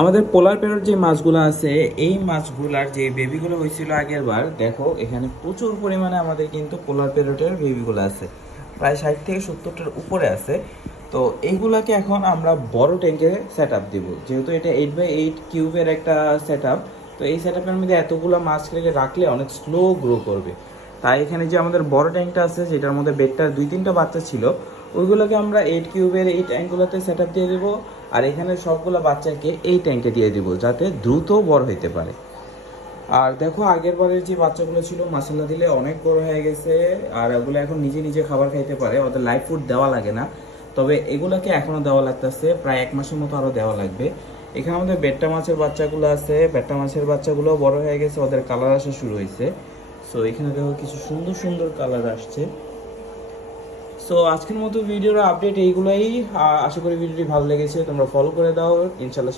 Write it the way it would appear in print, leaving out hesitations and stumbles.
আমাদের পোলার প্যারট যে মাছগুলো আছে এই মাছগুলার যে বেবিগুলো হয়েছিল আগের বার, দেখো এখানে প্রচুর পরিমাণে আমাদের কিন্তু পোলার প্যারটের বেবিগুলো আছে, প্রায় 60 থেকে 70টার উপরে আছে। তো এইগুলাকে এখন আমরা বড় ট্যাঙ্কে সেট আপ দিব, যেহেতু এটা 8x8 কিউবের একটা সেট আপ। তো এই সেট আপের মধ্যে এতগুলো মাছ রাখলে অনেক স্লো গ্রো করবে। তাই এখানে যে আমাদের বড় ট্যাঙ্কটা আছে যেটার মধ্যে বেডটার 2-3টা বাচ্চা ছিল, ওইগুলোকে আমরা 8 কিউবের এই ট্যাঙ্কগুলোতে সেট আপ দিয়ে দেবো। আর এখানে সবগুলো বাচ্চাকে এই ট্যাঙ্কে দিয়ে দিব যাতে দ্রুত বড় হইতে পারে। আর দেখো আগের বারের যে বাচ্চাগুলো ছিল মাসাল্লা দিলে অনেক বড় হয়ে গেছে, আর ওগুলো এখন নিজে নিজে খাবার খাইতে পারে, ওদের লাইভ ফুড দেওয়া লাগে না। তবে এগুলোকে এখনো দেওয়া লাগতেছে, প্রায় 1 মাসের মতো আরো দেওয়া লাগবে। এখানে আমাদের বেট্টা মাছের বাচ্চাগুলো আছে, বেট্টা মাছের বাচ্চাগুলো বড় হয়ে গেছে, ওদের কালার আসা শুরু হয়েছে। সো এখানে দেখো কিছু সুন্দর সুন্দর কালার আসছে। সো আজকের মতো ভিডিওর আপডেট এইগুলাই। আশা করি ভিডিওটি ভালো লেগেছে, তোমরা ফলো করে দাও ইনশাল্লাহ।